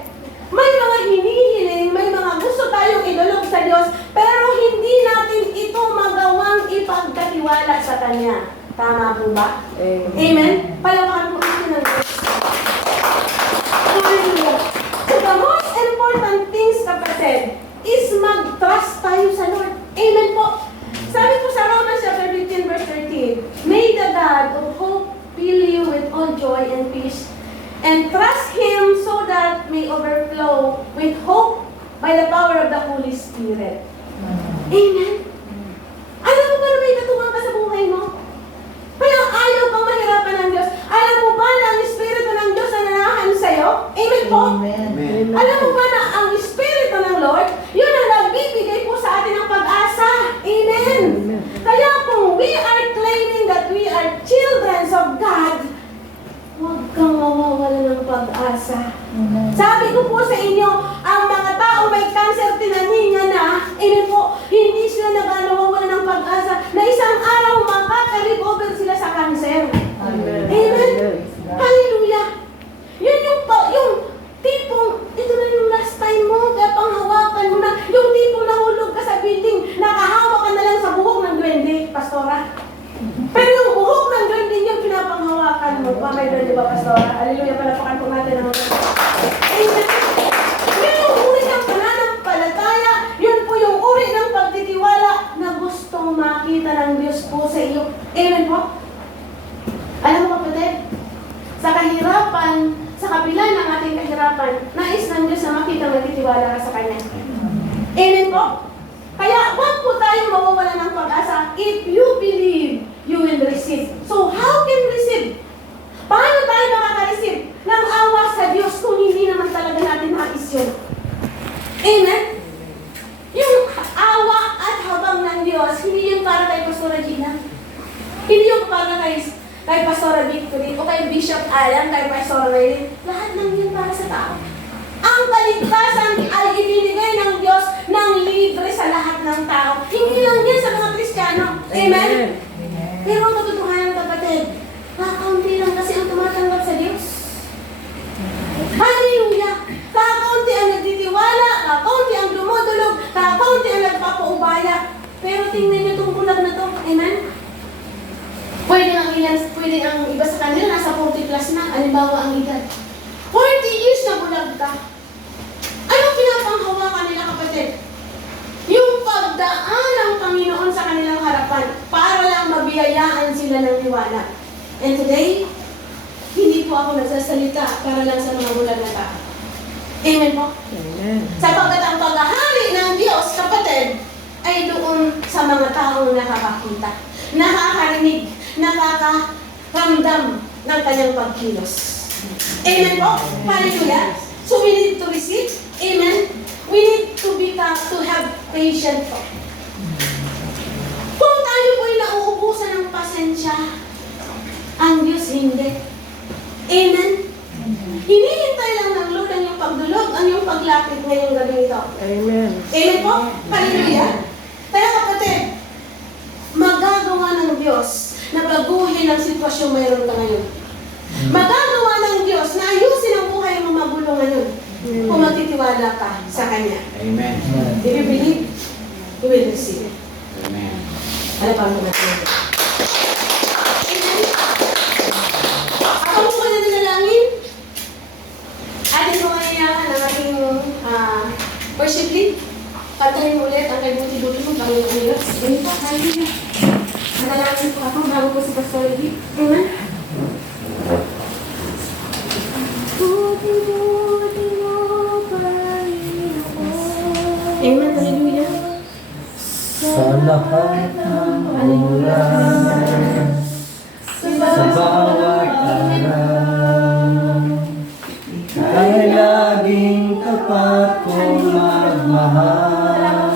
may mga hinihiling, may mga gusto tayong idulog sa Diyos, pero hindi natin ito magawang ipagkatiwala sa Kanya. Tama po ba? Amen? Palawakan po natin ang Diyos. Hallelujah! So the most important things, kapatid, is mag-trust tayo sa Lord. Amen po. Sabi po sa Romans chapter 15 verse 13, May the God of hope fill you with all joy and peace, and trust Him so that may overflow with hope by the power of the Holy Spirit. Amen? Alam mo ba na may katuwang ka sa buhay mo? Kaya ayaw kang mahirapan ng Diyos. Alam mo ba na ang Espiritu ng Diyos na nanahan sa'yo? Amen po? Amen. Alam mo ba na ang Espiritu ng Lord, yun ang nagbibigay po sa atin ng pag-asa. Amen? Kaya kung we are claiming that we are children of God, huwag kang mawawala ng pag-asa. Sabi ko po sa inyo, ang mga tao may cancer, tinaningan na, amen po, hindi sila nawawala ng pag-asa na isang araw makaka-recover sila sa cancer. Amen? Hallelujah! Yun yung tipong, ito na yung last time mo, kaya panghawakan mo na, yung tipong nahulog ka sa building, nakahawak ka na lang sa buhok ng duwende, pastora. Pero yung buhok ng duwende yung pinapanghawakan mo, may duwende ba, pastora? Hallelujah, palapakan po natin ang mga. Amen? Yun yung uri ng pananampalataya, yun po yung uri ng pagtitiwala na gustong makita ng Diyos po sa iyo. Amen po? Alam mo, kapatid, sa kahirapan, sa kabila ng ating kahirapan, nais ng Diyos na makita magtitiwala ka sa Kanya. Amen po? Kaya huwag po tayong mawawala ng pag-asa. If you believe, you will receive. So how can we receive? Paano tayo makaka-receive ng awa sa Diyos kung hindi naman talaga natin ng tao. Hindi lang yan sa mga Kristiyano. Amen? Pero ang katotohanan, kapatid, kakaunti lang kasi ang tumatanggap sa Diyos. Hallelujah! Kakaunti ang nagtitiwala, kakaunti ang dumudulog, kakaunti ang nagpapaubaya. Pero tingnan niyo itong bulag na to. Amen? Pwede ang iba sa kanila nasa 40 plus na. Halimbawa ang edad. 40 years na bulag ka. Anong pinapanghawakan nila, kapatid? Yung pagdaan ng Panginoon sa kanilang harapan para lang mabiyayaan sila ng tiwala. And today, hindi po ako nagsasalita para lang sa mga bulag na tao. Amen po? Amen. Sapagkat ang paghahari ng Diyos, kapatid, ay doon sa mga taong nakakakita, nakakarinig, nakakaramdam ng kanyang pagkilos. Amen po? Hallelujah? So we need to receive. Amen? We need to have patience po. Kung tayo po'y nauubusan ng pasensya, ang Diyos hindi. Amen? Hinihintay lang ng Lord ang iyong pagdulog, ang iyong paglapit ngayong gabi ito. Amen. Amen po? Hallelujah? Kaya kapatid, magagawa ng Diyos na baguhin ang sitwasyong mayroon ka ngayon. Magagawa ng Diyos na ayusin ang buhay mo magulo ngayon kung magtitiwala ka sa Kanya. Amen. If you believe, you will receive. Amen. Ano pa ang kumatin? Amen? Ako po muna nanalangin. Atin mo ngayon ang ating worship lead. Patayin mo ulit ang kay buti-buti mo bago yung umilos. Ganito, hallelujah. Manalangin po ako bago po si Pastor Lee. Amen? Amen, hallelujah. Sa lahat ng oras, sa bawat araw, ay laging tapat kong magmahal.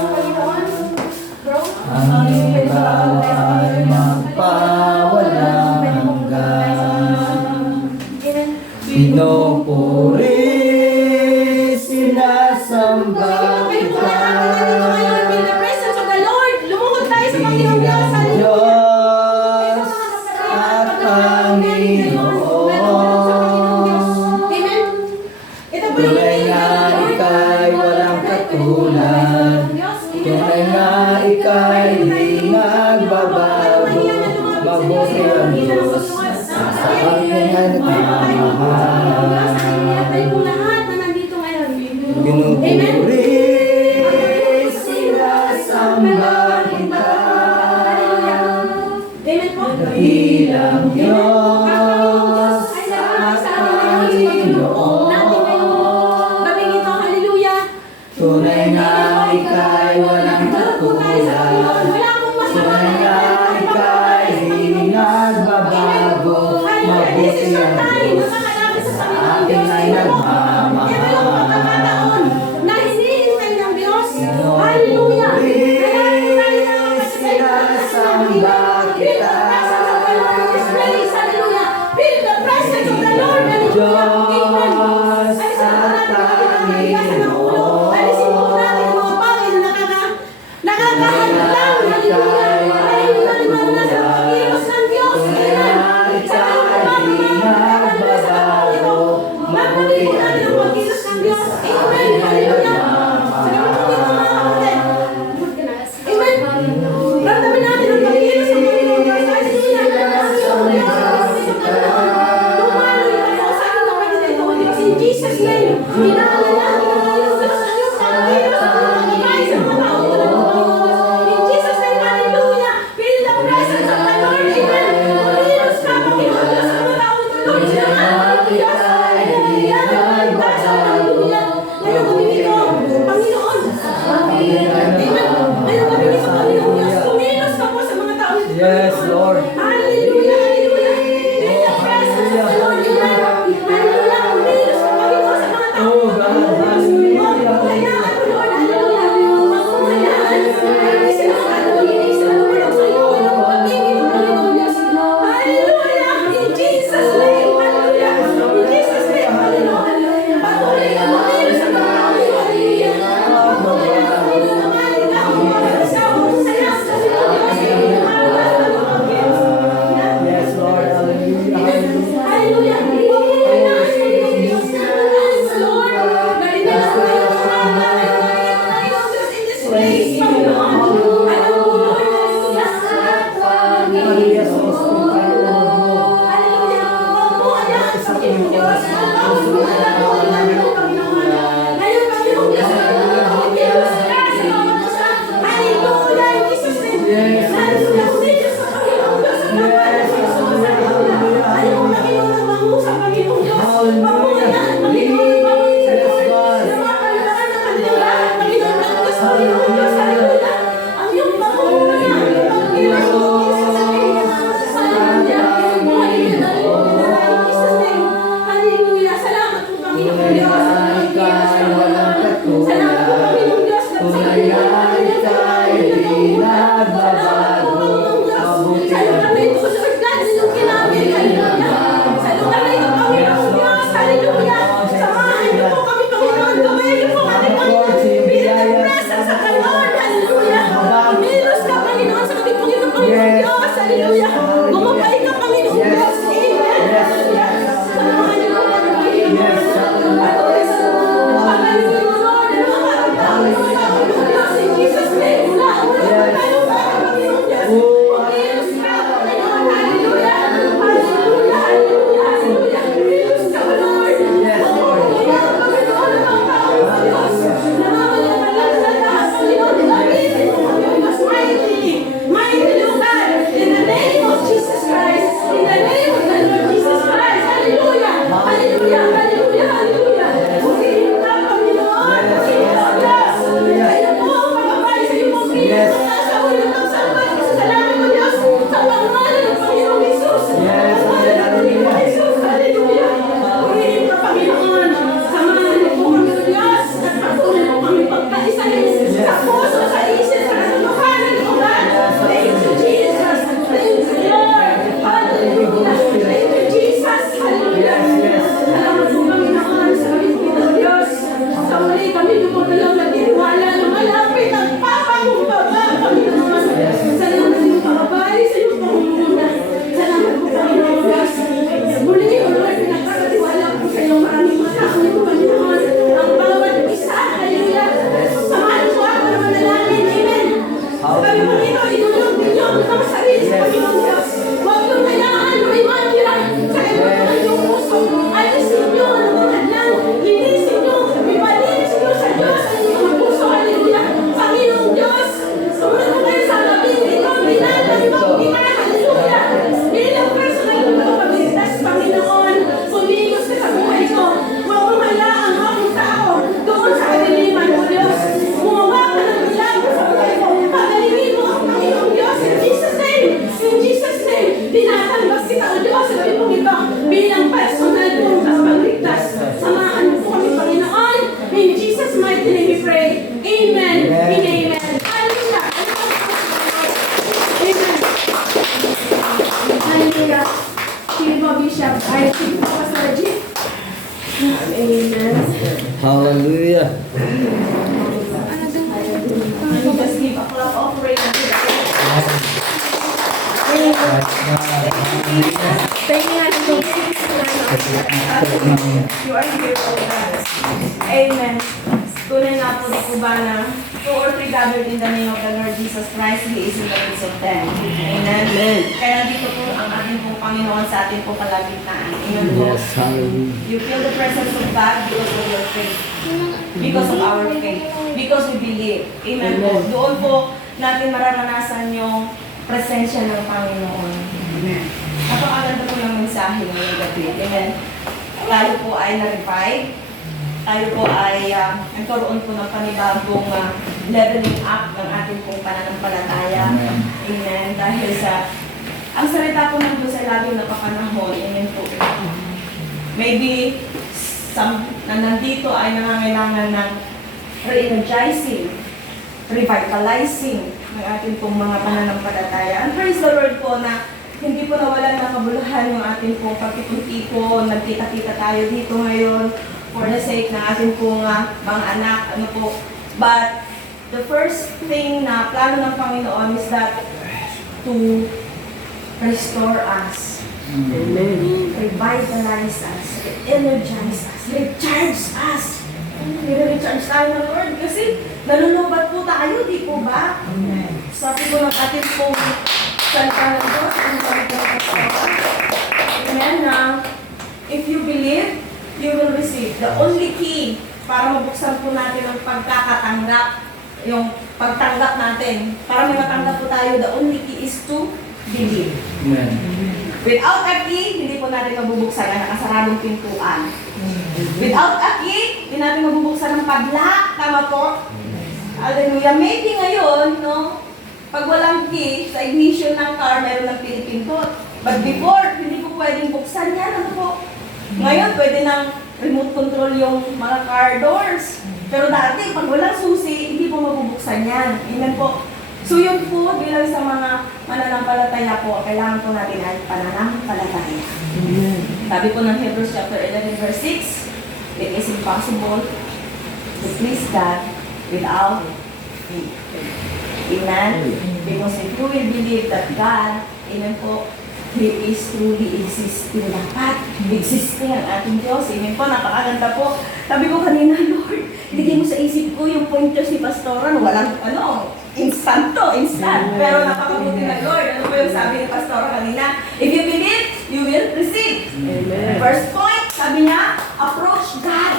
Ang ikaw ay magpawalang hanggan. Pinupuri, sinasamba kita. Bilang Diyos at Panginoon. Tunay nga ika'y walang katulad. Tunay nga ika'y di magbabago. Mabuti ang Diyos sa aking nagmamahal. Pinupuri, sinasamba kita. Bilang Diyos at Panginoon. Tunay nga ika'y walang katulad. Tunay nga ika'y di nagbabago. Mabuti ang Diyos sa akin ay nagmamahal. Hallelujah! Sinasamba kita. Diyos at Panginoon. In Jesus' name, pinaalalahan ng Diyos sa Diyos ang Diyos sa mga babae sa mga tao na nanonood. In Jesus' name, hallelujah! Feel the presence of the Lord, amen! Umilos ka, Panginoon, Diyos sa mga tao na Lord, sinamahan ng Diyos. Hallelujah! Hallelujah! Ngayong gabi nito, Panginoon, amen! Ngayong gabi nito, Panginoon Diyos, umilos ka po sa mga tao nito. Yes, Lord. Hallelujah! Hallelujah! Feel the presence of the Lord, amen! Hallelujah! Umilos ka, Panginoon, sa mga tao. Oh God. Panginoong Diyos. Salamat po, Panginoong Diyos. Salamat po, Hallelujah. Just give a clap of praise to the Thank you, You are here for us. Amen. Tunay nga po ba na 2 or 3 gathered in the name of the Lord Jesus Christ, He is in the midst of them. Amen. Kaya dito po ang ating pong Panginoon sa ating pong kalagitnaan. Amen po. Yes, hallelujah. You feel the presence of God because of your faith. Because of our faith. Because we believe. Amen po. Doon po natin mararanasan yung presensya ng Panginoon. Amen. Napakaganda po ng mensahe ngayong gabi. Amen. Tayo po ay na-revive. Tayo po ay nagkaroon po ng panibagong leveling up ng ating pong pananampalataya. Amen. Dahil sa ang salita po ng Diyos ay lagi napapanahon. Amen po. Maybe na nandito ay nangangailangan ng re-energizing, revitalizing ng ating pong mga pananampalataya. And praise the Lord po na hindi po nawalan ng kabuluhan yung ating pong pagtitipon, nagkita-kita tayo dito ngayon for the sake ng ating pong mga anak, ano po. But the first thing na plano ng Panginoon is that to restore us. Amen. Revitalize us, energize us, recharge us. Recharge tayo ng Lord kasi nalulubat po tayo, di po ba? Sabi po ng ating pong salita ng Diyos, ang salita ng Diyos. Amen na, if you believe, you will receive. The only key para mabuksan po natin ang pagkakatanggap, yung pagtanggap natin, para may matanggap po tayo, the only key is to believe. Amen. Without a key, hindi po natin mabubuksan ang nakasaradong pintuan. Without a key, hindi natin mabubuksan ng padlock. Tama po? Hallelujah. Maybe ngayon, no, pag walang key, sa ignition ng car, meron ng pinipindot. But before, hindi po pwedeng buksan yan. Ano po? Ngayon, pwede nang remote control yung mga car doors. Pero dati, pag walang susi, hindi po mabubuksan yan. Amen po. So yun po, bilang sa mga mananampalataya po, kailangan po natin ay pananampalataya. Sabi po ng Hebrews chapter 11 verse 6, it is impossible to please God without faith. Amen? Because if you will believe that God, amen po, He is truly existing. Dapat existing ang ating Diyos. Amen po, napakaganda po. Sabi ko kanina, Lord, bigay mo sa isip ko yung pointers ni Pastora, walang instant to, instant. Pero napakabuti na Lord. Ano po yung sabi ni Pastora kanina? If you believe, you will receive. Amen. First point, sabi niya, approach God.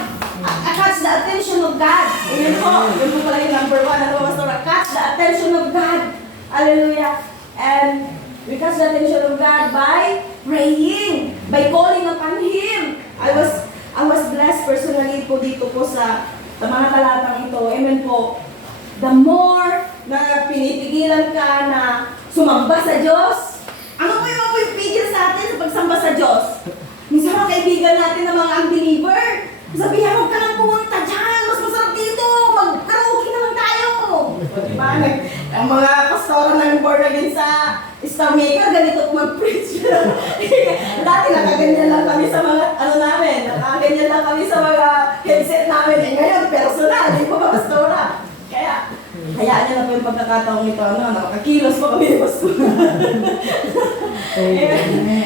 Catch the attention of God. Amen po. Yun po pala yung number 1. Ano ba, Pastora? Catch the attention of God. Hallelujah. And we catch the attention of God by praying, by calling upon Him. I was blessed personally po dito po sa mga talatang ito. Amen po. The more na pinipigilan ka na sumamba sa Diyos, ano po yung pipigil sa atin sa pagsamba sa Diyos? Minsan mga kaibigan natin ng mga unbeliever, sabihan, huwag ka lang pumunta dyan, mas masarap dito, mag-karaoke na lang tayo. Diba? Ang mga pastora ng born again sa Star Maker, ganito po mag-preach. Dati nakaganyan lang kami sa mga, nakaganyan lang kami sa mga headset namin. Ngayon, personal, di po ba, pastora? Kaya, hayaan niya na po yung pagkakataong ito, nakakakilos pa kami ni pastora.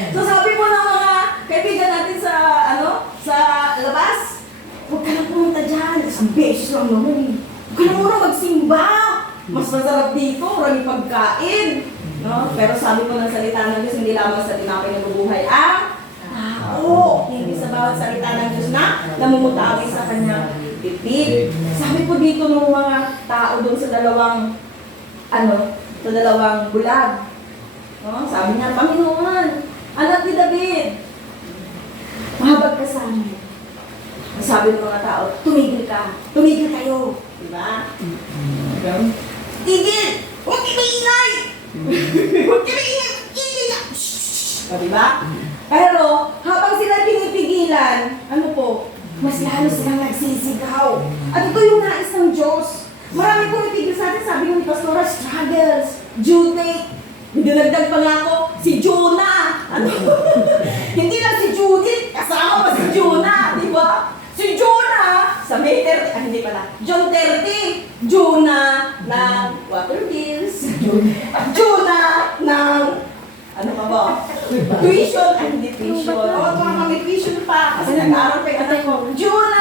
So sabi po ng mga kaibigan natin sa labas, huwag ka na pumunta dyan, isang beses lang naman. Huwag ka na muna magsimba. Mas masarap dito, maraming pagkain. No? Pero sabi po ng salita ng Diyos, hindi lamang sa tinapay na bubuhay ang tao. Hindi sa bawat salita ng Diyos na namumutawi sa kanyang bibig. Sabi po dito ng mga tao doon sa dalawang bulag. No? Sabi niya, Panginoon, anak ni David, mahabag ka sa amin. Sabi ng mga tao, tumigil kayo. Diba? Tigil! Huwag kinaingay! Huwag kinaingay! Diba? Pero, habang sila pinipigilan, mas lalo silang nagsisigaw. At ito yung nais ng Diyos. Marami pumipigil sa atin, sabi ni Pastora, struggles, duty. Dinagdag pa nga ako, si Jonah. Hindi lang si Judith, kasama pa si Jonah, di ba? Si Jonah, sa May 30, hindi pala, John 30, Jonah ng water bills, Jonah ng, tuition, hindi tuition. May tuition pa, kasi nag-aaral pa yung anak ko. Jonah